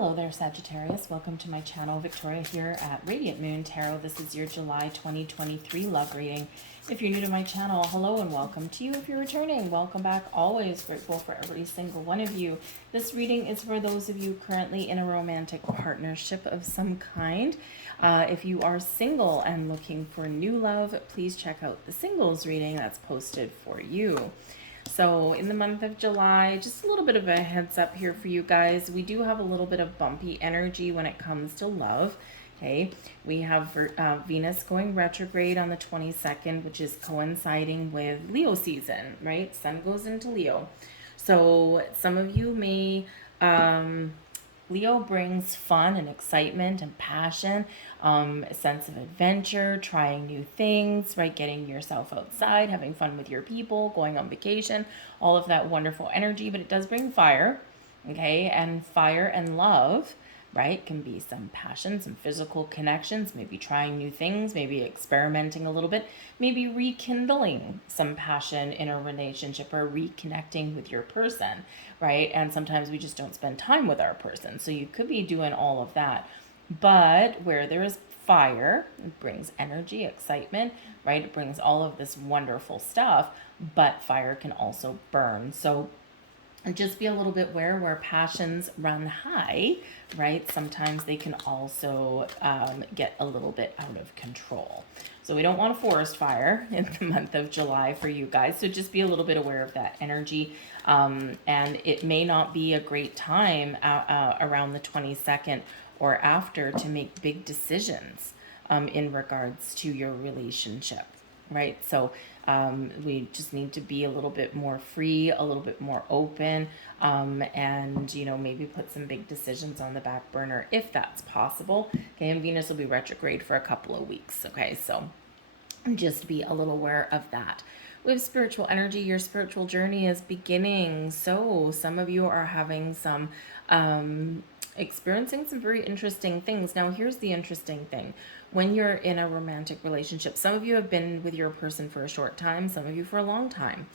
Hello there, Sagittarius. Welcome to my channel. Victoria here at Radiant Moon Tarot. This is your July 2023 love reading. If you're new to my channel, hello and welcome to you. If you're returning, welcome back. Always grateful for every single one of you. This reading is for those of you currently in a romantic partnership of some kind. If you are single and looking for new love, please check out the singles reading that's posted for you. So in the month of July, just a little bit of a heads up here for you guys. We do have a little bit of bumpy energy when it comes to love. Okay, we have Venus going retrograde on the 22nd, which is coinciding with Leo season, right? Sun goes into Leo. So some of you may... Leo brings fun and excitement and passion, a sense of adventure, trying new things, right? Getting yourself outside, having fun with your people, going on vacation, all of that wonderful energy. But it does bring fire, okay? And fire and love, right? Can be some passion, some physical connections, maybe trying new things, maybe experimenting a little bit, maybe rekindling some passion in a relationship or reconnecting with your person, right? And sometimes we just don't spend time with our person. So you could be doing all of that. But where there is fire, it brings energy, excitement, right? It brings all of this wonderful stuff, but fire can also burn. So just be a little bit aware where passions run high, right? Sometimes they can also get a little bit out of control. So we don't want a forest fire in the month of July for you guys. So just be a little bit aware of that energy. And it may not be a great time around the 22nd or after to make big decisions in regards to your relationship, right? So we just need to be a little bit more free, a little bit more open, and, you know, maybe put some big decisions on the back burner if that's possible. Okay, and Venus will be retrograde for a couple of weeks. Okay, so just be a little aware of that. We have spiritual energy. Your spiritual journey is beginning. So some of you are having some experiencing some very interesting things. Now, here's the interesting thing. When you're in a romantic relationship, some of you have been with your person for a short time, some of you for a long time.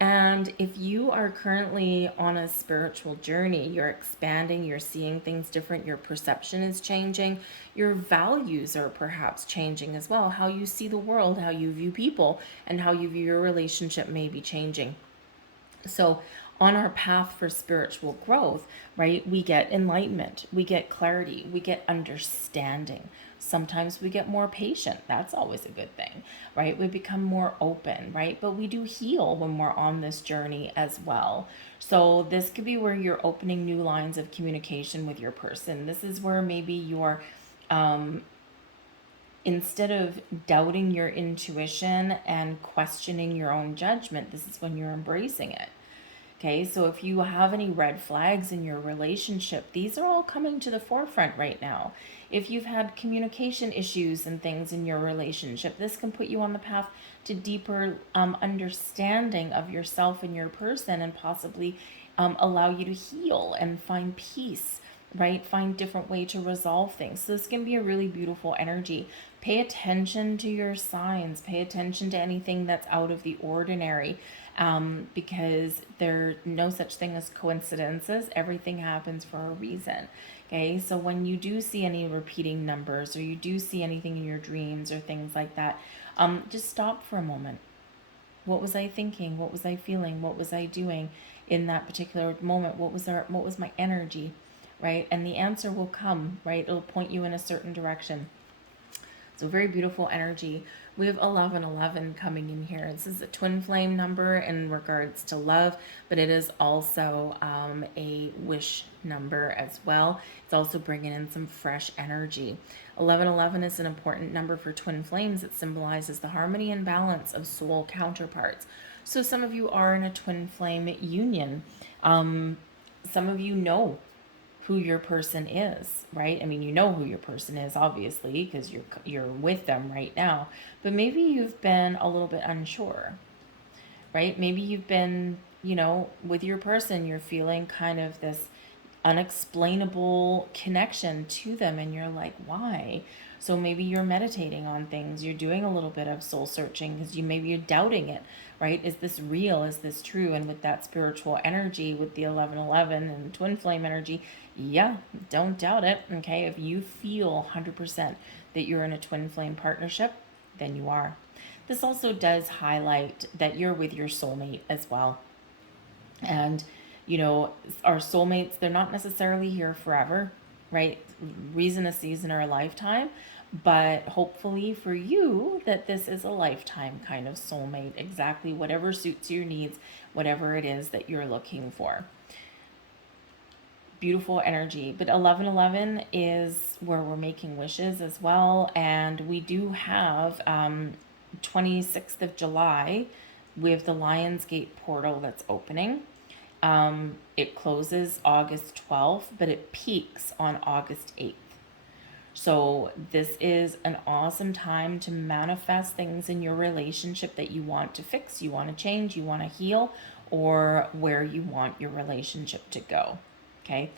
And if you are currently on a spiritual journey, you're expanding, you're seeing things different, your perception is changing, your values are perhaps changing as well. How you see the world, how you view people, and how you view your relationship may be changing. So on our path for spiritual growth, right, we get enlightenment, we get clarity, we get understanding. Sometimes we get more patient. That's always a good thing, right? We become more open, right? But we do heal when we're on this journey as well. So this could be where you're opening new lines of communication with your person. This is where maybe you're instead of doubting your intuition and questioning your own judgment, this is when you're embracing it. Okay, so if you have any red flags in your relationship, these are all coming to the forefront right now. If you've had communication issues and things in your relationship, this can put you on the path to deeper understanding of yourself and your person, and possibly allow you to heal and find peace, right? Find different way to resolve things. So this can be a really beautiful energy. Pay attention to your signs. Pay attention to anything that's out of the ordinary. Because there's no such thing as coincidences. Everything happens for a reason. Okay, so when you do see any repeating numbers, or you do see anything in your dreams or things like that, just stop for a moment. What was I thinking? What was I feeling? What was I doing in that particular moment? What was my energy, right? And the answer will come, right? It'll point you in a certain direction. So very beautiful energy. We have 1111 coming in here. This is a twin flame number in regards to love, but it is also a wish number as well. It's also bringing in some fresh energy. 1111 is an important number for twin flames. It symbolizes the harmony and balance of soul counterparts. So some of you are in a twin flame union. Some of you know who your person is, right? I mean, you know who your person is, obviously, because you're with them right now. But maybe you've been a little bit unsure, right? Maybe you've been, you know, with your person, you're feeling kind of this unexplainable connection to them, and you're like, why? So maybe you're meditating on things, you're doing a little bit of soul searching because maybe you're doubting it, right? Is this real? Is this true? And with that spiritual energy, with the 1111 and twin flame energy, yeah, don't doubt it. Okay, if you feel 100% that you're in a twin flame partnership, then you are. This also does highlight that you're with your soulmate as well. And, you know, our soulmates, they're not necessarily here forever, right? Reason, a season, or a lifetime. But hopefully for you, that this is a lifetime kind of soulmate, exactly whatever suits your needs, whatever it is that you're looking for. Beautiful energy. But 1111 is where we're making wishes as well. And we do have 26th of July, we have the Lionsgate portal that's opening. It closes August 12th, but it peaks on August 8th. So this is an awesome time to manifest things in your relationship that you want to fix, you want to change, you want to heal, or where you want your relationship to go. Okay.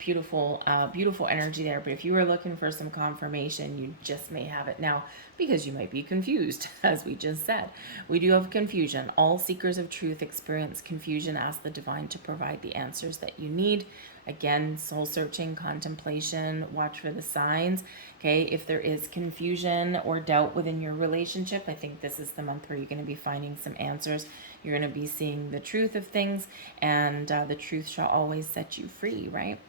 Beautiful, beautiful energy there. But if you were looking for some confirmation, you just may have it now, because you might be confused, as we just said. We do have confusion. All seekers of truth experience confusion. Ask the divine to provide the answers that you need. Again, soul searching, contemplation, watch for the signs. Okay, if there is confusion or doubt within your relationship, I think this is the month where you're going to be finding some answers. You're going to be seeing the truth of things, and the truth shall always set you free, right?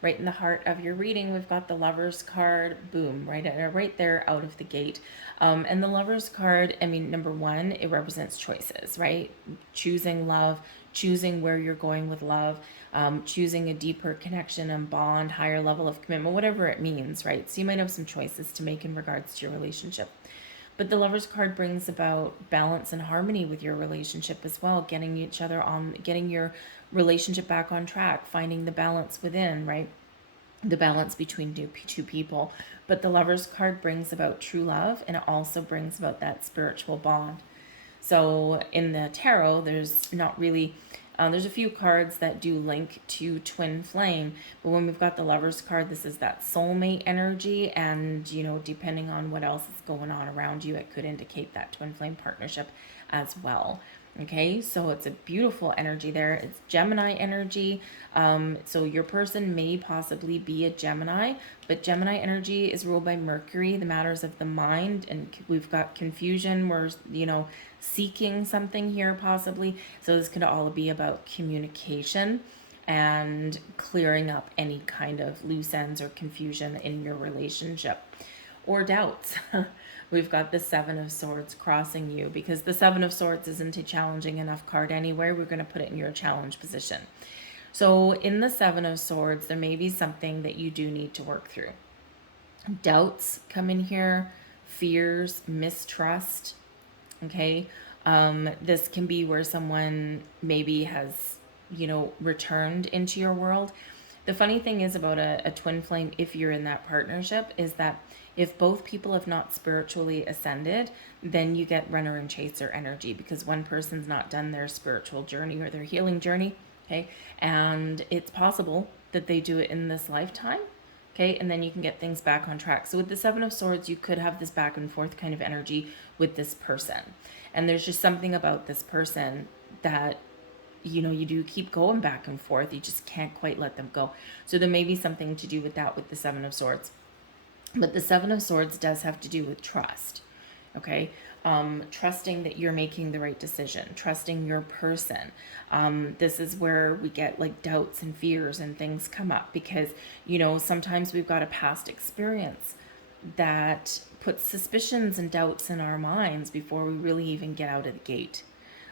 Right in the heart of your reading, we've got the Lovers card. Boom, right there out of the gate. And the Lovers card, I mean, number one, it represents choices, right? Choosing love, choosing where you're going with love, choosing a deeper connection and bond, higher level of commitment, whatever it means, right? So you might have some choices to make in regards to your relationship. But the Lovers card brings about balance and harmony with your relationship as well, getting your relationship back on track, finding the balance within, right? The balance between two people. But the Lovers card brings about true love, and it also brings about that spiritual bond. So in the tarot, there's not really, there's a few cards that do link to twin flame, but when we've got the Lovers card, this is that soulmate energy, and, you know, depending on what else is going on around you, it could indicate that twin flame partnership as well. Okay, so it's a beautiful energy there. It's Gemini energy. So your person may possibly be a Gemini, but Gemini energy is ruled by Mercury, the matters of the mind, and we've got confusion. We're, you know, seeking something here possibly. So this could all be about communication and clearing up any kind of loose ends or confusion in your relationship, or doubts. We've got the Seven of Swords crossing you, because the Seven of Swords isn't a challenging enough card anyway. We're going to put it in your challenge position. So in the Seven of Swords, there may be something that you do need to work through. Doubts come in here, fears, mistrust. Okay. This can be where someone maybe has, you know, returned into your world. The funny thing is about a twin flame, if you're in that partnership, is that if both people have not spiritually ascended, then you get runner and chaser energy, because one person's not done their spiritual journey or their healing journey. Okay. And it's possible that they do it in this lifetime. Okay. And then you can get things back on track. So with the Seven of Swords, you could have this back and forth kind of energy with this person. And there's just something about this person that, you know, you do keep going back and forth. You just can't quite let them go. So there may be something to do with that with the Seven of Swords. But the Seven of Swords does have to do with trust. Okay. Trusting that you're making the right decision, trusting your person. This is where we get like doubts and fears and things come up, because, you know, sometimes we've got a past experience that puts suspicions and doubts in our minds before we really even get out of the gate.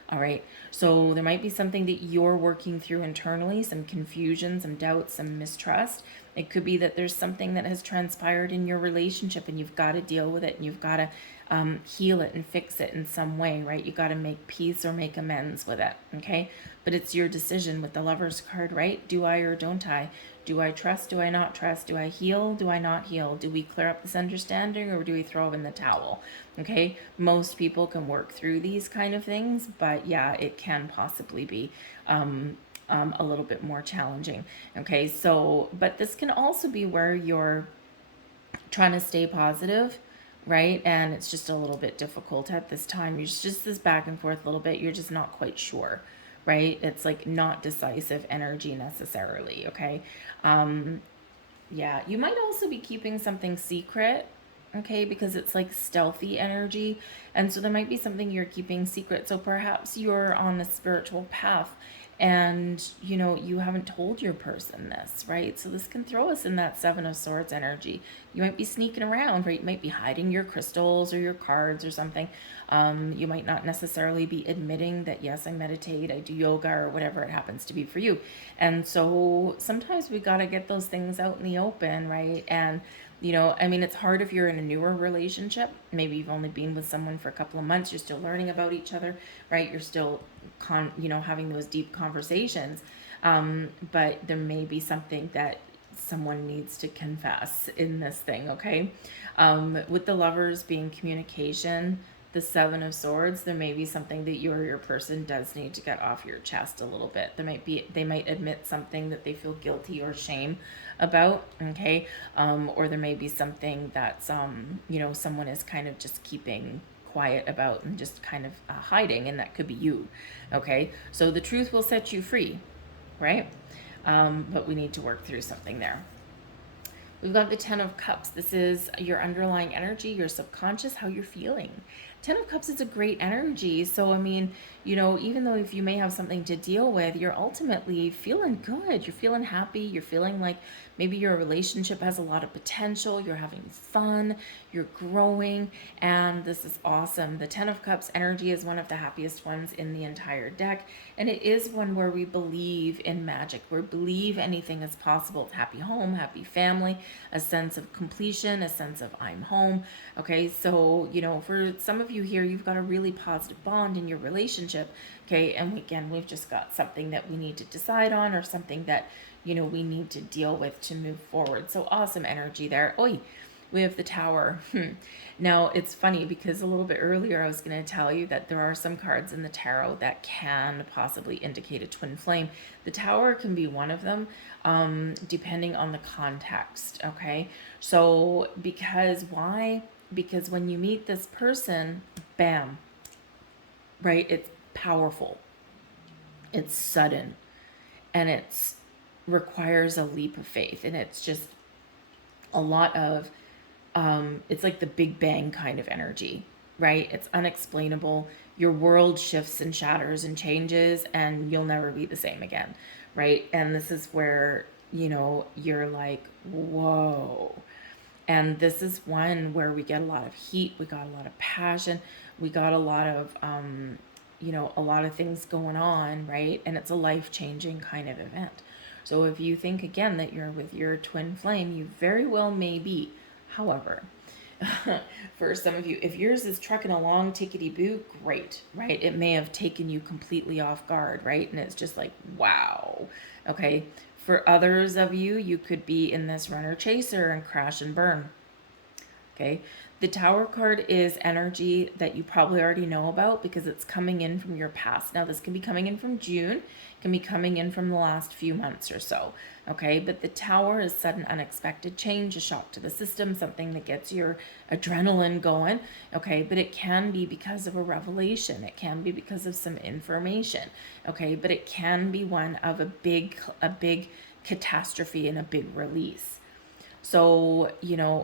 All right. So there might be something that you're working through internally, some confusion, some doubts, some mistrust. It could be that there's something that has transpired in your relationship, and you've got to deal with it, and you've got to heal it and fix it in some way, right? You got to make peace or make amends with it. Okay. But it's your decision with the Lovers card, right? Do I or don't I? Do I trust? Do I not trust? Do I heal? Do I not heal? Do we clear up this understanding, or do we throw in the towel? Okay. Most people can work through these kind of things, but yeah, it can possibly be a little bit more challenging. Okay. So, but this can also be where you're trying to stay positive, right? And it's just a little bit difficult at this time. You're just this back and forth a little bit. You're just not quite sure, right? It's like not decisive energy necessarily, okay? Yeah, you might also be keeping something secret, okay, because it's like stealthy energy. And so there might be something you're keeping secret. So perhaps you're on a spiritual path and, you haven't told your person this, right? So this can throw us in that Seven of Swords energy. You might be sneaking around, right? You might be hiding your crystals or your cards or something. You might not necessarily be admitting that, yes, I meditate, I do yoga, or whatever it happens to be for you. And so sometimes we got to get those things out in the open, right? And, I mean, it's hard if you're in a newer relationship. Maybe you've only been with someone for a couple of months. You're still learning about each other, right? You're still, having those deep conversations. But there may be something that someone needs to confess in this thing, okay? With the Lovers being communication, the Seven of Swords, there may be something that you or your person does need to get off your chest a little bit. They might admit something that they feel guilty or shame about, okay? Or there may be something that's, someone is kind of just keeping quiet about and just kind of hiding, and that could be you, okay? So the truth will set you free, right? But we need to work through something there. We've got the Ten of Cups. This is your underlying energy, your subconscious, how you're feeling. Ten of Cups is a great energy. So, I mean, even though if you may have something to deal with, you're ultimately feeling good. You're feeling happy. You're feeling like maybe your relationship has a lot of potential. You're having fun. You're growing. And this is awesome. The Ten of Cups energy is one of the happiest ones in the entire deck. And it is one where we believe in magic. We believe anything is possible. Happy home, happy family, a sense of completion, a sense of I'm home. Okay, so, for some of you here, you've got a really positive bond in your relationship. Okay, and again, we've just got something that we need to decide on, or something that, we need to deal with to move forward. So awesome energy there. Oi, we have the Tower. Now, it's funny because a little bit earlier I was going to tell you that there are some cards in the tarot that can possibly indicate a twin flame. The Tower can be one of them, depending on the context, okay? So, why? Because when you meet this person, bam, right? It's powerful, it's sudden, and it requires a leap of faith, and it's just a lot of it's like the Big Bang kind of energy, right? It's unexplainable. Your world shifts and shatters and changes, and you'll never be the same again, right? And this is where, you're like, whoa. And this is one where we get a lot of heat, we got a lot of passion, we got a lot of, a lot of things going on, right? And it's a life-changing kind of event. So if you think again that you're with your twin flame, you very well may be. However, for some of you, if yours is trucking along tickety-boo, great, right? It may have taken you completely off guard, right? And it's just like, wow. Okay. For others of you, you could be in this runner chaser and crash and burn. Okay. The Tower card is energy that you probably already know about because it's coming in from your past. Now, this can be coming in from June, can be coming in from the last few months or so. Okay, but the Tower is sudden, unexpected change, a shock to the system, something that gets your adrenaline going. Okay, but it can be because of a revelation. It can be because of some information. Okay, but it can be one of a big catastrophe and a big release. So,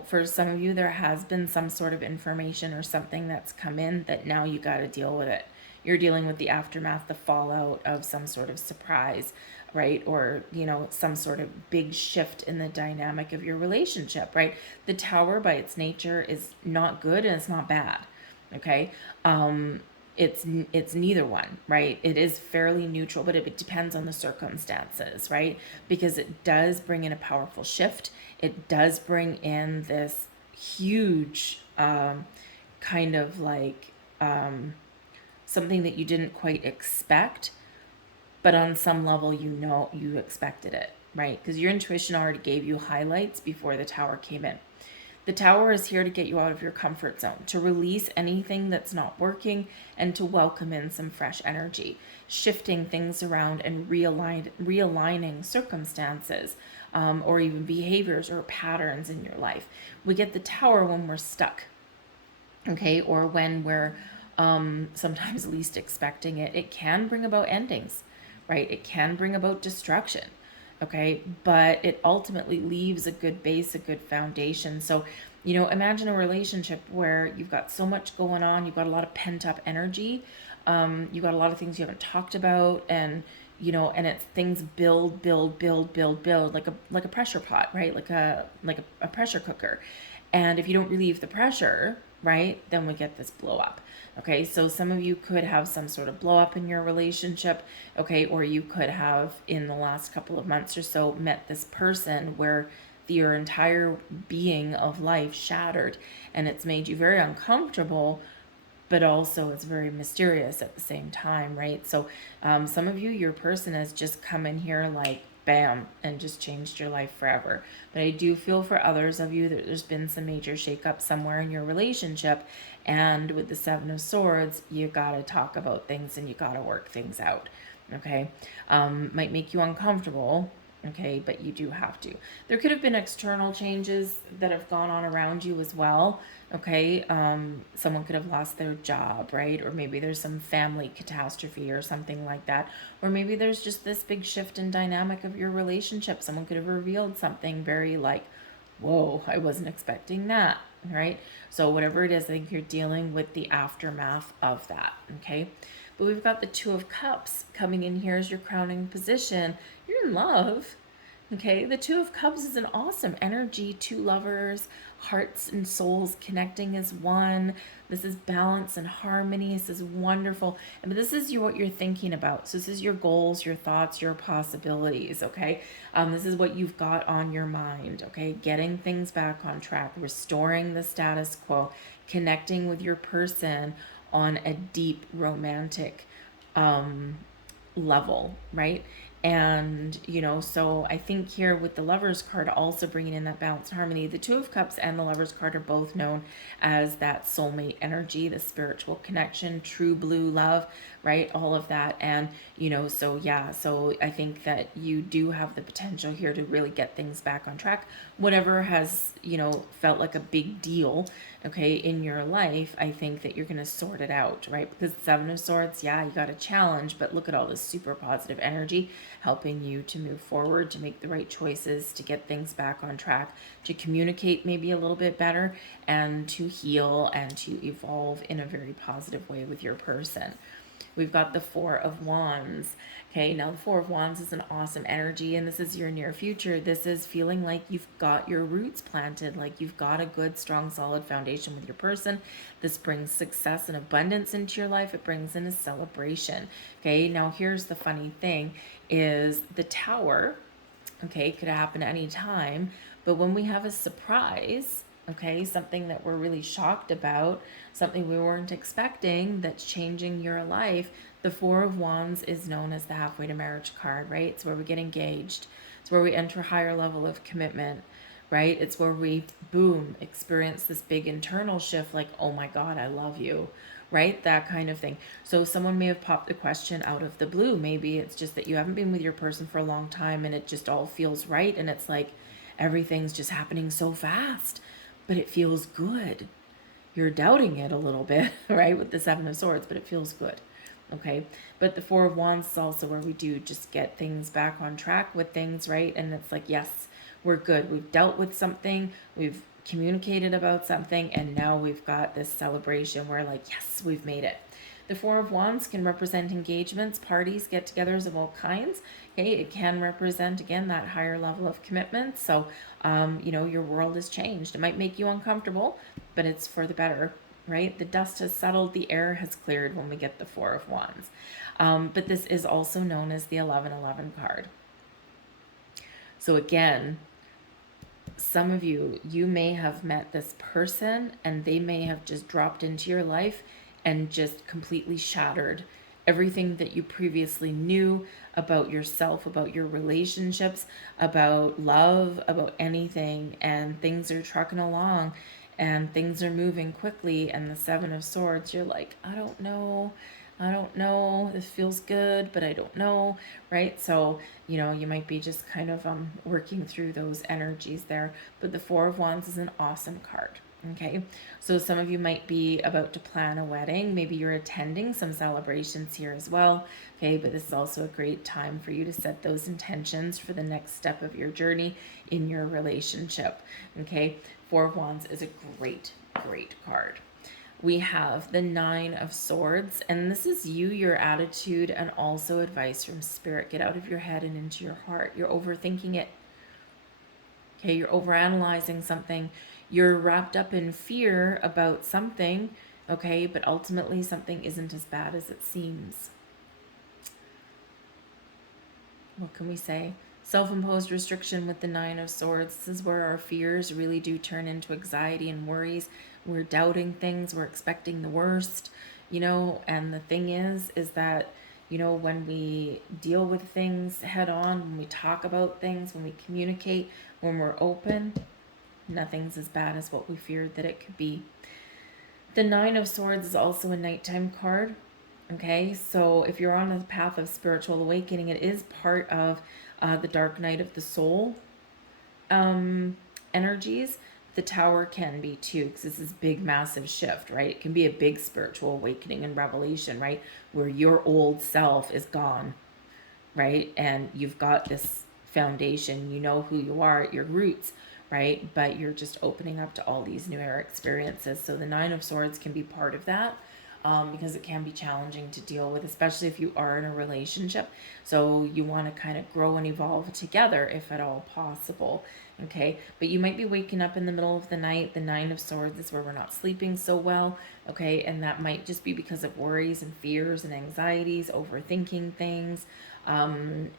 for some of you, there has been some sort of information or something that's come in that now you got to deal with it. You're dealing with the aftermath, the fallout of some sort of surprise, right? Or, some sort of big shift in the dynamic of your relationship, right? The Tower by its nature is not good and it's not bad, okay? It's neither one, right? It is fairly neutral, but it depends on the circumstances, right? Because it does bring in a powerful shift. It does bring in this huge kind of like something that you didn't quite expect, but on some level you expected it, right? Because your intuition already gave you highlights before the Tower came in. The Tower is here to get you out of your comfort zone, to release anything that's not working, and to welcome in some fresh energy, shifting things around and realigning circumstances, or even behaviors or patterns in your life. We get the Tower when we're stuck, okay, or when we're sometimes least expecting it, it can bring about endings, right? It can bring about destruction, okay, but it ultimately leaves a good base, a good foundation. So, imagine a relationship where you've got so much going on, you've got a lot of pent up energy, you've got a lot of things you haven't talked about, and and it's things build like a pressure pot, right? Like a pressure cooker. And if you don't relieve the pressure, right, then we get this blow up. Okay, so some of you could have some sort of blow up in your relationship, okay, or you could have in the last couple of months or so met this person where your entire being of life shattered, and it's made you very uncomfortable, but also it's very mysterious at the same time, right? So some of you, your person has just come in here like bam and just changed your life forever. But I do feel for others of you that there's been some major shakeup somewhere in your relationship, and with the Seven of Swords, you gotta talk about things and you gotta work things out. Okay, might make you uncomfortable, okay, but you do have to. There could have been external changes that have gone on around you as well, okay. Someone could have lost their job, right? Or maybe there's some family catastrophe or something like that. Or maybe there's just this big shift in dynamic of your relationship. Someone could have revealed something very like, whoa, I wasn't expecting that, right? So whatever it is, I think you're dealing with the aftermath of that, okay? But we've got the Two of Cups coming in here as your crowning position. You're in love. Okay, the Two of Cups is an awesome energy. Two lovers, hearts and souls connecting as one. This is balance and harmony. This is wonderful. But this is what you're thinking about. So this is your goals, your thoughts, your possibilities. Okay, this is what you've got on your mind. Okay, getting things back on track, restoring the status quo, connecting with your person on a deep romantic level, right? And so I think here with the Lovers card also bringing in that balance and harmony, the Two of Cups and the Lovers card are both known as that soulmate energy, the spiritual connection, true blue love, right? All of that. And so yeah, so I think that you do have the potential here to really get things back on track. Whatever has felt like a big deal, okay, in your life, I think that you're going to sort it out, right? Because Seven of Swords, yeah, you got a challenge, but look at all this super positive energy helping you to move forward, to make the right choices, to get things back on track, to communicate maybe a little bit better, and to heal and to evolve in a very positive way with your person. We've got the Four of Wands. Okay, now the Four of Wands is an awesome energy, and this is your near future. This is feeling like you've got your roots planted, like you've got a good, strong, solid foundation with your person. This brings success and abundance into your life. It brings in a celebration. Okay, now here's the funny thing is the Tower, okay, could happen any time, but when we have a surprise, okay, something that we're really shocked about, something we weren't expecting that's changing your life, the Four of Wands is known as the halfway to marriage card, right? It's where we get engaged. It's where we enter a higher level of commitment, right? It's where we, boom, experience this big internal shift like, oh my God, I love you, right? That kind of thing. So someone may have popped the question out of the blue. Maybe it's just that you haven't been with your person for a long time and it just all feels right. And it's like everything's just happening so fast, but it feels good. You're doubting it a little bit, right? With the Seven of Swords, but it feels good. Okay. But the Four of Wands is also where we do just get things back on track with things, right? And it's like, yes, we're good. We've dealt with something. We've communicated about something, and now we've got this celebration where like, yes, we've made it. The Four of Wands can represent engagements, parties, get-togethers of all kinds. Okay, it can represent again that higher level of commitment. So your world has changed. It might make you uncomfortable, but it's for the better, right? The dust has settled, the air has cleared when we get the Four of Wands. But this is also known as the 1111 card. So again, some of you may have met this person and they may have just dropped into your life and just completely shattered everything that you previously knew about yourself, about your relationships, about love, about anything. And things are trucking along and things are moving quickly. And the Seven of Swords, you're like, I don't know. This feels good, but I don't know, right? So, you might be just kind of working through those energies there. But the Four of Wands is an awesome card. Okay, so some of you might be about to plan a wedding. Maybe you're attending some celebrations here as well. Okay, but this is also a great time for you to set those intentions for the next step of your journey in your relationship. Okay, Four of Wands is a great, great card. We have the Nine of Swords, and this is you, your attitude, and also advice from Spirit. Get out of your head and into your heart. You're overthinking it. Okay, you're overanalyzing something. You're wrapped up in fear about something, okay, but ultimately something isn't as bad as it seems. What can we say? Self-imposed restriction with the Nine of Swords. This is where our fears really do turn into anxiety and worries. We're doubting things. We're expecting the worst, and the thing is that, when we deal with things head on, when we talk about things, when we communicate, when we're open, nothing's as bad as what we feared that it could be. The Nine of Swords is also a nighttime card. Okay, so if you're on a path of spiritual awakening, it is part of the dark night of the soul energies. The Tower can be too, because this is big, massive shift, right? It can be a big spiritual awakening and revelation, right? Where your old self is gone, right? And you've got this foundation, you know who you are at your roots, right? But you're just opening up to all these new era experiences. So the Nine of Swords can be part of that. Because it can be challenging to deal with, especially if you are in a relationship. So you want to kind of grow and evolve together if at all possible. Okay, but you might be waking up in the middle of the night. The Nine of Swords is where we're not sleeping so well. Okay, and that might just be because of worries and fears and anxieties, overthinking things,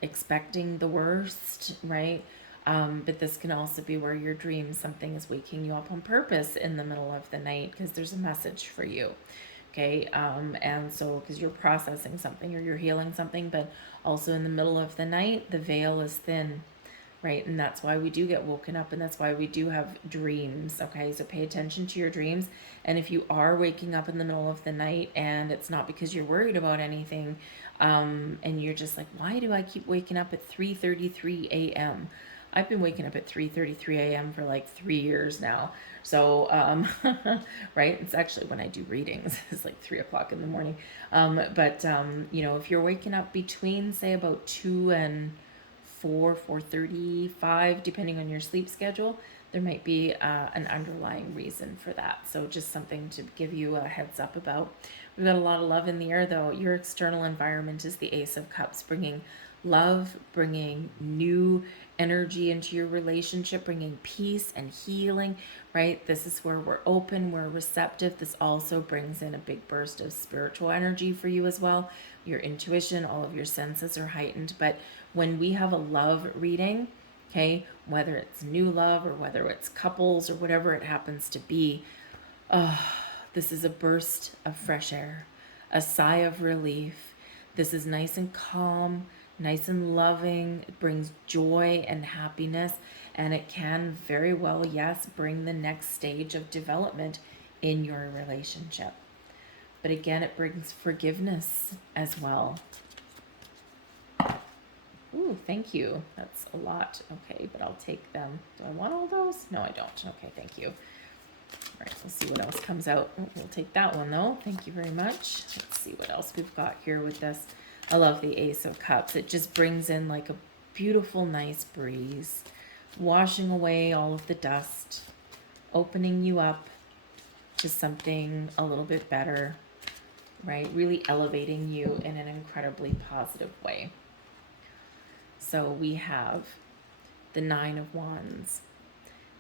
expecting the worst, right? But this can also be where your dreams, something is waking you up on purpose in the middle of the night because there's a message for you. Okay, and so because you're processing something or you're healing something, but also in the middle of the night, the veil is thin, right? And that's why we do get woken up, and that's why we do have dreams. Okay, so pay attention to your dreams. And if you are waking up in the middle of the night and it's not because you're worried about anything, and you're just like, why do I keep waking up at 3:33 a.m.? I've been waking up at 3:33 a.m. for like 3 years now. So, right, it's actually when I do readings, it's like 3 o'clock in the morning. But if you're waking up between, say, about 2 and 4:35, depending on your sleep schedule, there might be an underlying reason for that. So just something to give you a heads up about. We've got a lot of love in the air, though. Your external environment is the Ace of Cups, bringing love, bringing new energy into your relationship, bringing peace and healing, right? This is where we're open, we're receptive. This also brings in a big burst of spiritual energy for you as well. Your intuition, all of your senses are heightened. But when we have a love reading, okay, whether it's new love or whether it's couples or whatever it happens to be, this is a burst of fresh air, a sigh of relief. This is nice and calm, nice and loving. It brings joy and happiness, and it can very well, yes, bring the next stage of development in your relationship. But again, it brings forgiveness as well. Ooh, thank you. That's a lot. Okay, but I'll take them. Do I want all those? No, I don't. Okay, thank you. All right, we'll see what else comes out. Oh, we'll take that one, though. Thank you very much. Let's see what else we've got here with this. I love the Ace of Cups. It just brings in like a beautiful, nice breeze, washing away all of the dust, opening you up to something a little bit better, right? Really elevating you in an incredibly positive way. So we have the Nine of Wands.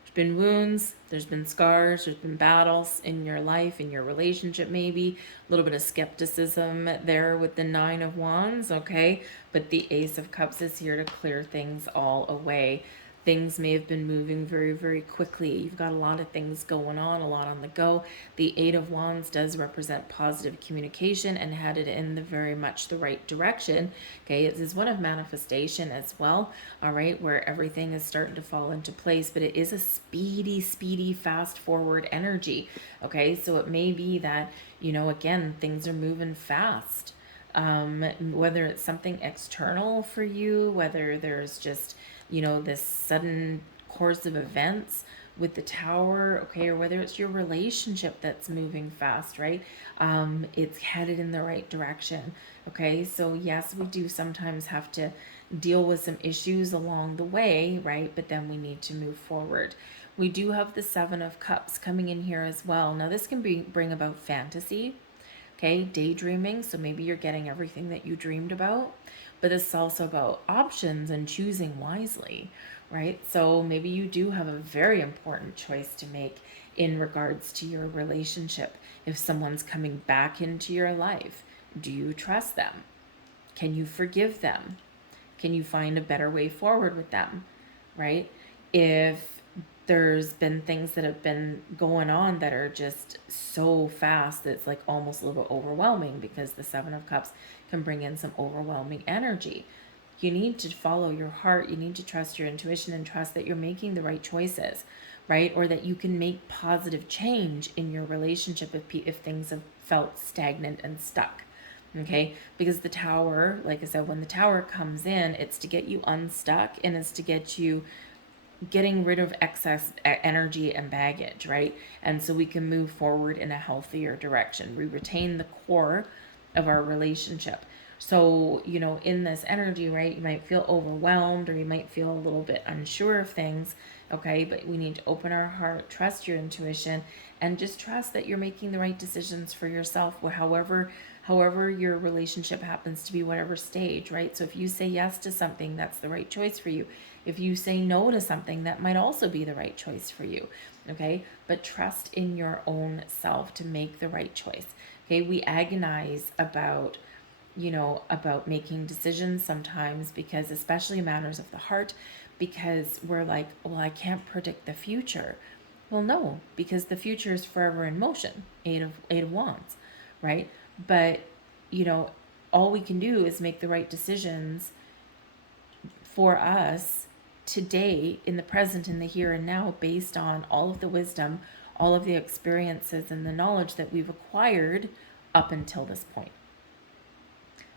There's been wounds, there's been scars, there's been battles in your life, in your relationship maybe, a little bit of skepticism there with the Nine of Wands, okay? But the Ace of Cups is here to clear things all away. Things may have been moving very, very quickly. You've got a lot of things going on, a lot on the go. The Eight of Wands does represent positive communication and headed in the very much the right direction. Okay, it is one of manifestation as well, all right, where everything is starting to fall into place, but it is a speedy, speedy, fast forward energy. Okay, so it may be that, again, things are moving fast. Whether it's something external for you, whether there's just this sudden course of events, with the Tower, okay, or whether it's your relationship that's moving fast, right? It's headed in the right direction, okay? So yes, we do sometimes have to deal with some issues along the way, right? But then we need to move forward. We do have the Seven of Cups coming in here as well. Now this can bring about fantasy, okay, daydreaming. So maybe you're getting everything that you dreamed about, but this is also about options and choosing wisely, right? So maybe you do have a very important choice to make in regards to your relationship. If someone's coming back into your life, do you trust them? Can you forgive them? Can you find a better way forward with them, right? If there's been things that have been going on that are just so fast that it's like almost a little bit overwhelming, because the Seven of Cups can bring in some overwhelming energy. You need to follow your heart. You need to trust your intuition and trust that you're making the right choices, right? Or that you can make positive change in your relationship if things have felt stagnant and stuck. Okay, because the Tower, like I said, when the Tower comes in, it's to get you unstuck, and it's to get you getting rid of excess energy and baggage, right? And so we can move forward in a healthier direction. We retain the core of our relationship. So, you know, in this energy, right, you might feel overwhelmed, or you might feel a little bit unsure of things, okay? But we need to open our heart, trust your intuition, and just trust that you're making the right decisions for yourself, however your relationship happens to be, whatever stage, right? So if you say yes to something, that's the right choice for you. If you say no to something, that might also be the right choice for you, okay? But trust in your own self to make the right choice, okay? We agonize about, you know, about making decisions sometimes, because especially matters of the heart, because we're like, well, I can't predict the future. Well, no, because the future is forever in motion. Eight of Wands, right? But, you know, all we can do is make the right decisions for us today, in the present, in the here and now, based on all of the wisdom, all of the experiences, and the knowledge that we've acquired up until this point.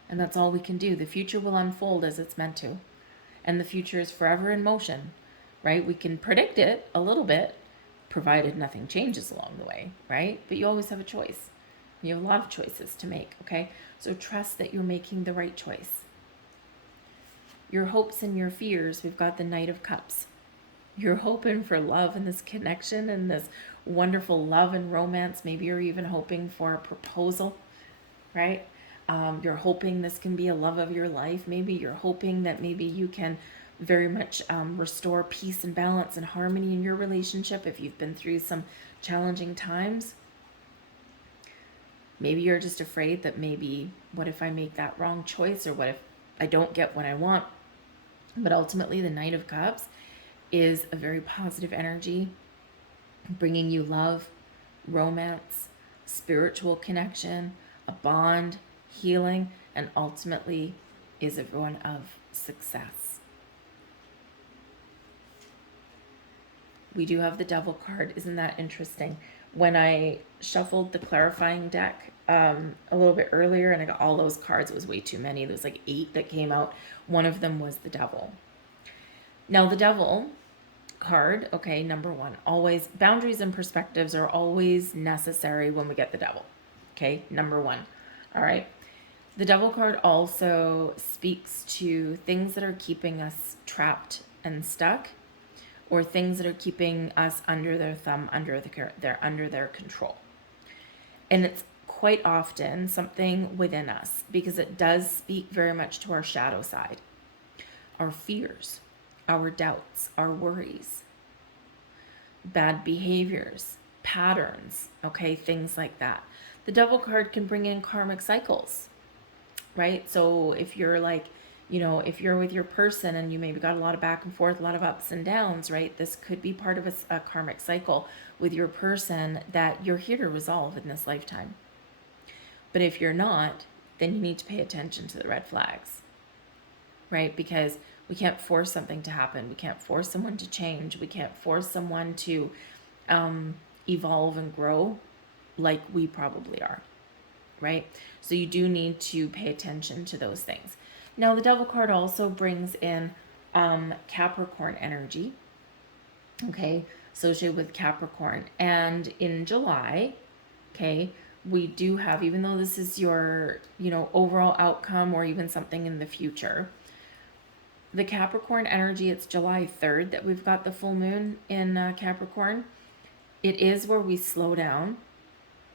And that's all we can do. The future will unfold as it's meant to. And the future is forever in motion, right? We can predict it a little bit, provided nothing changes along the way, right? But you always have a choice. You have a lot of choices to make, okay? So trust that you're making the right choice. Your hopes and your fears, we've got the Knight of Cups. You're hoping for love and this connection and this wonderful love and romance. Maybe you're even hoping for a proposal, right? You're hoping this can be a love of your life. Maybe you're hoping that maybe you can very much restore peace and balance and harmony in your relationship if you've been through some challenging times. Maybe you're just afraid that maybe, what if I make that wrong choice, or what if I don't get what I want? But ultimately, the Knight of Cups is a very positive energy, bringing you love, romance, spiritual connection, a bond, healing, and ultimately is everyone of success. We do have the Devil card. Isn't that interesting? When I shuffled the clarifying deck a little bit earlier, and I got all those cards, it was way too many. There was like 8 that came out. One of them was the Devil. Now the Devil card, okay, number 1, always boundaries and perspectives are always necessary when we get the Devil. Okay, number 1. All right. The Devil card also speaks to things that are keeping us trapped and stuck, or things that are keeping us under their thumb, under their control. And it's quite often something within us, because it does speak very much to our shadow side, our fears, our doubts, our worries, bad behaviors, patterns, okay, things like that. The Devil card can bring in karmic cycles, right? So if you're like, you know, if you're with your person and you maybe got a lot of back and forth, a lot of ups and downs, right? This could be part of a karmic cycle with your person that you're here to resolve in this lifetime. But if you're not, then you need to pay attention to the red flags, right? Because we can't force something to happen. We can't force someone to change. We can't force someone to evolve and grow like we probably are, right? So you do need to pay attention to those things. Now, the Devil card also brings in Capricorn energy, okay? associated with Capricorn. And in July, okay, we do have, even though this is your, overall outcome or even something in the future, the Capricorn energy, it's July 3rd that we've got the full moon in Capricorn. It is where we slow down,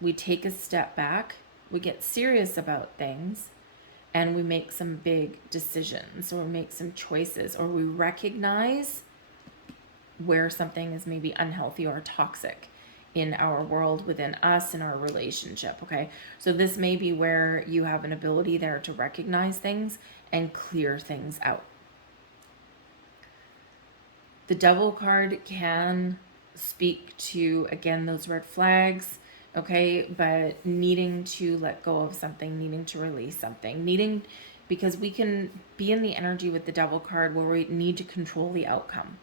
we take a step back, we get serious about things, and we make some big decisions, or make some choices, or we recognize where something is maybe unhealthy or toxic in our world, within us, in our relationship. Okay, so this may be where you have an ability there to recognize things and clear things out. The Devil card can speak to, again, those red flags, okay, but needing to let go of something, needing to release something, because we can be in the energy with the Devil card where we need to control the outcome.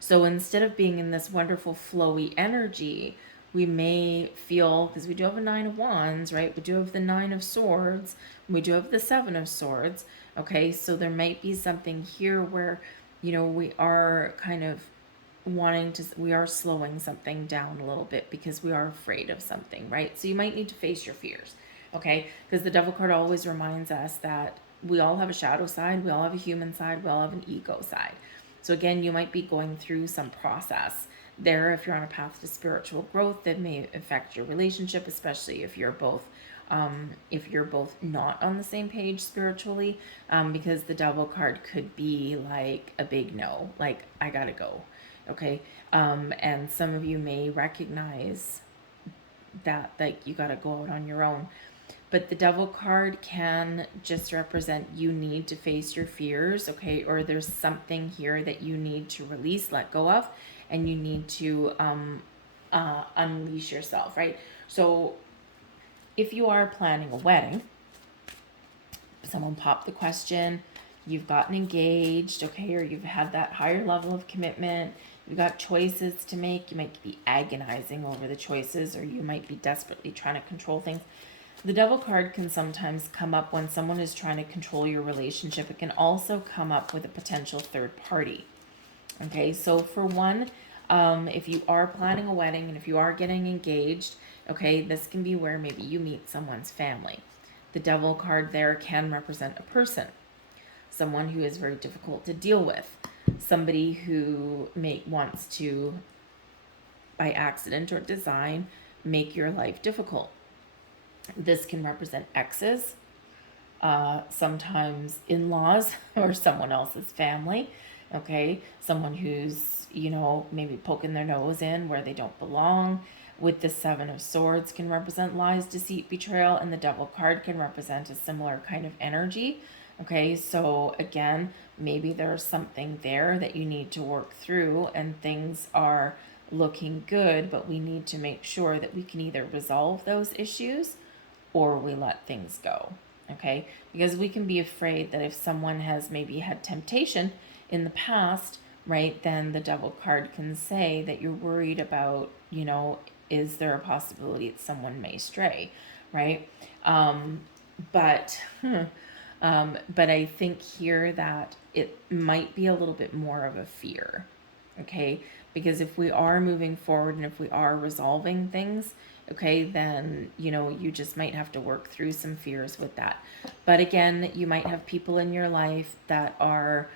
So instead of being in this wonderful flowy energy, we may feel, because we do have a 9 of Wands, right? We do have the 9 of Swords. We do have the 7 of Swords. Okay, so there might be something here where, we are kind of we are slowing something down a little bit because we are afraid of something, right? So you might need to face your fears, okay? Because the Devil card always reminds us that we all have a shadow side, we all have a human side, we all have an ego side. So again, you might be going through some process there. If you're on a path to spiritual growth, that may affect your relationship, especially if you're both not on the same page spiritually, because the Devil card could be like a big no, like I gotta go, okay? And some of you may recognize that, like, you gotta go out on your own. But the Devil card can just represent you need to face your fears, okay? Or there's something here that you need to release, let go of, and you need to unleash yourself, right? So if you are planning a wedding, someone popped the question, you've gotten engaged, okay, or you've had that higher level of commitment, you've got choices to make, you might be agonizing over the choices, or you might be desperately trying to control things. The Devil card can sometimes come up when someone is trying to control your relationship. It can also come up with a potential third party. Okay, so for one, if you are planning a wedding and if you are getting engaged, okay, this can be where maybe you meet someone's family. The Devil card there can represent a person, someone who is very difficult to deal with, somebody who wants to, by accident or design, make your life difficult. This can represent exes, sometimes in-laws or someone else's family, okay? Someone who's, maybe poking their nose in where they don't belong. With the 7 of Swords can represent lies, deceit, betrayal, and the Devil card can represent a similar kind of energy, okay? So again, maybe there's something there that you need to work through, and things are looking good, but we need to make sure that we can either resolve those issues or we let things go, okay? Because we can be afraid that if someone has maybe had temptation in the past, right, then the Devil card can say that you're worried about, is there a possibility that someone may stray, right? But I think here that it might be a little bit more of a fear, okay? Because if we are moving forward and if we are resolving things, okay, then, you just might have to work through some fears with that. But again, you might have people in your life that are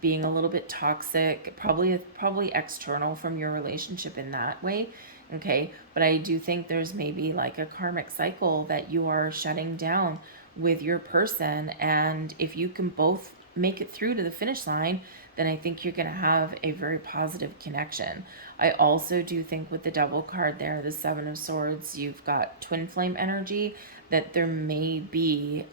being a little bit toxic, probably external from your relationship in that way, okay? But I do think there's maybe like a karmic cycle that you are shutting down with your person, and if you can both make it through to the finish line, then I think you're going to have a very positive connection. I also do think with the Devil card there, the 7 of Swords, you've got twin flame energy, that there may be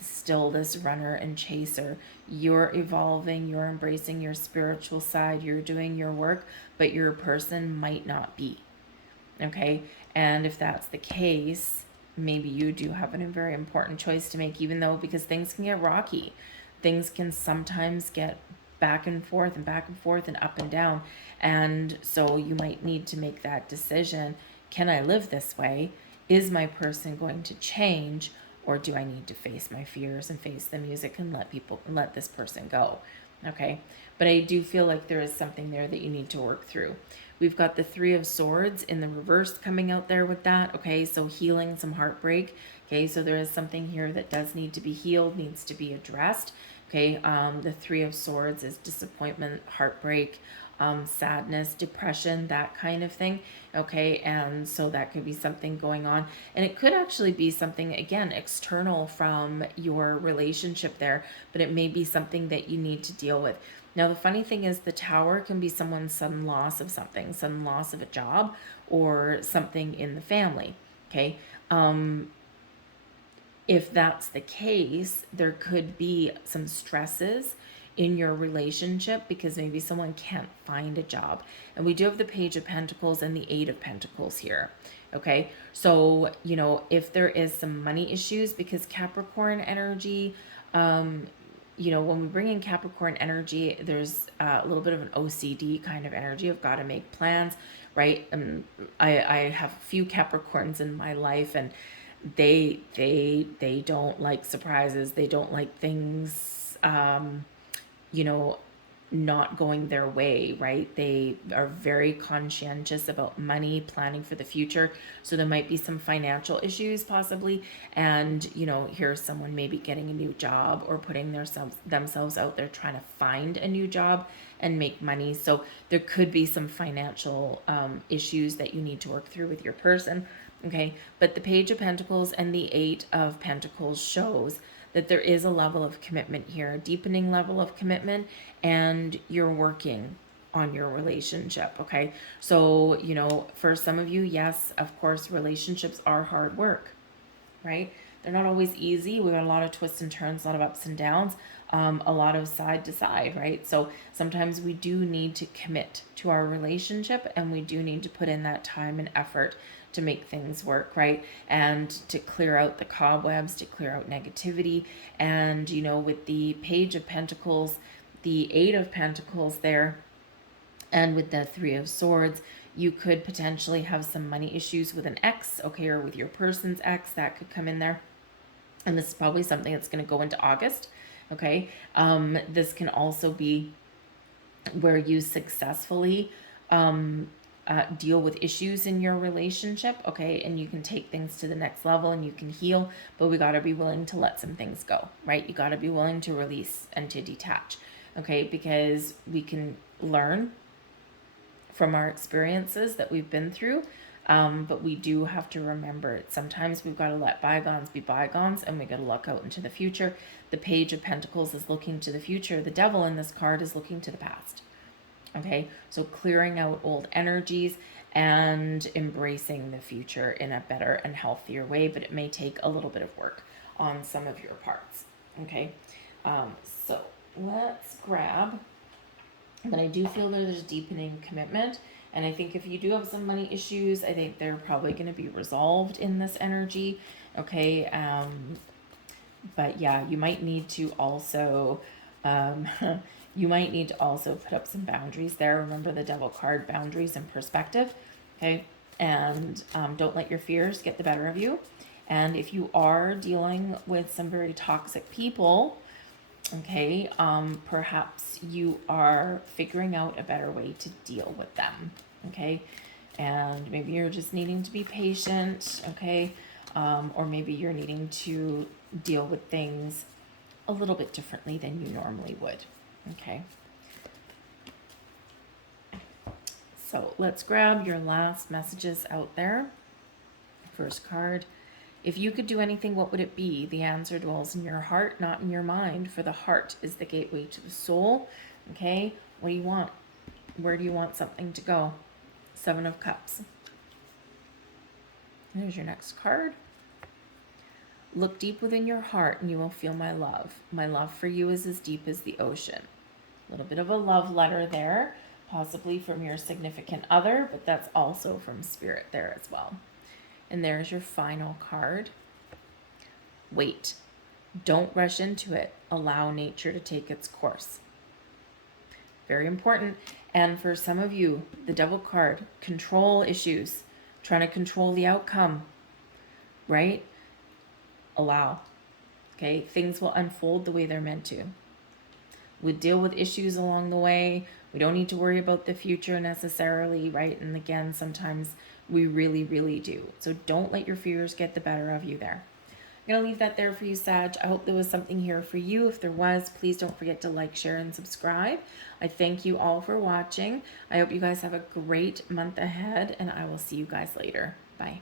still this runner and chaser. You're evolving, you're embracing your spiritual side, you're doing your work, but your person might not be, okay? And if that's the case, maybe you do have a very important choice to make, even though, because things can get rocky. Things can sometimes get back and forth and up and down. And so you might need to make that decision. Can I live this way? Is my person going to change? Or do I need to face my fears and face the music and let this person go? Okay. But I do feel like there is something there that you need to work through. We've got the Three of Swords in the reverse coming out there with that. Okay. So healing some heartbreak. Okay. So there is something here that does need to be healed, needs to be addressed. Okay. The Three of Swords is disappointment, heartbreak, sadness, depression, that kind of thing. Okay. And so that could be something going on. And it could actually be something, again, external from your relationship there, but it may be something that you need to deal with. Now, the funny thing is, the Tower can be someone's sudden loss of something, sudden loss of a job, or something in the family. Okay. If that's the case, there could be some stresses in your relationship because maybe someone can't find a job. And we do have the Page of Pentacles and the Eight of Pentacles here. Okay. So, if there is some money issues, because Capricorn energy, when we bring in Capricorn energy, there's a little bit of an OCD kind of energy of got to make plans, right? And I have a few Capricorns in my life, and they don't like surprises. They don't like things, not going their way, right? They are very conscientious about money, planning for the future. So there might be some financial issues possibly. And, here's someone maybe getting a new job or putting themselves out there trying to find a new job and make money. So there could be some financial issues that you need to work through with your person. Okay. But the Page of Pentacles and the Eight of Pentacles shows that there is a level of commitment here, a deepening level of commitment, and you're working on your relationship. Okay. So, for some of you, yes, of course, relationships are hard work, right? They're not always easy. We got a lot of twists and turns, a lot of ups and downs, a lot of side to side, right? So sometimes we do need to commit to our relationship, and we do need to put in that time and effort to make things work, right? And to clear out the cobwebs, to clear out negativity. And, with the Page of Pentacles, the Eight of Pentacles there, and with the Three of Swords, you could potentially have some money issues with an ex, okay, or with your person's ex. That could come in there. And this is probably something that's going to go into August, okay? This can also be where you successfully deal with issues in your relationship, okay? And you can take things to the next level and you can heal, but we got to be willing to let some things go, right? You got to be willing to release and to detach, okay? Because we can learn from our experiences that we've been through, but we do have to remember it. Sometimes we've got to let bygones be bygones, and we got to look out into the future. The Page of Pentacles is looking to the future. The Devil in this card is looking to the past. Okay, so clearing out old energies and embracing the future in a better and healthier way, but it may take a little bit of work on some of your parts. Okay, so let's grab. But I do feel there's a deepening commitment. And I think if you do have some money issues, I think they're probably going to be resolved in this energy. Okay. But yeah, you might need to also, put up some boundaries there. Remember the Devil card, boundaries and perspective. Okay. And don't let your fears get the better of you. And if you are dealing with some very toxic people, okay, perhaps you are figuring out a better way to deal with them, okay? And maybe you're just needing to be patient, okay? Or maybe you're needing to deal with things a little bit differently than you normally would, okay? So let's grab your last messages out there. First card. If you could do anything, what would it be? The answer dwells in your heart, not in your mind, for the heart is the gateway to the soul. Okay, what do you want? Where do you want something to go? Seven of Cups. There's your next card. Look deep within your heart and you will feel my love. My love for you is as deep as the ocean. A little bit of a love letter there, possibly from your significant other, but that's also from Spirit there as well. And there's your final card. Wait. Don't rush into it. Allow nature to take its course. Very important. And for some of you, the Devil card, control issues, trying to control the outcome, right? Allow. Okay, things will unfold the way they're meant to. We'll deal with issues along the way. We don't need to worry about the future necessarily, right? And again, sometimes we really, really do. So don't let your fears get the better of you there. I'm going to leave that there for you, Sag. I hope there was something here for you. If there was, please don't forget to like, share, and subscribe. I thank you all for watching. I hope you guys have a great month ahead, and I will see you guys later. Bye.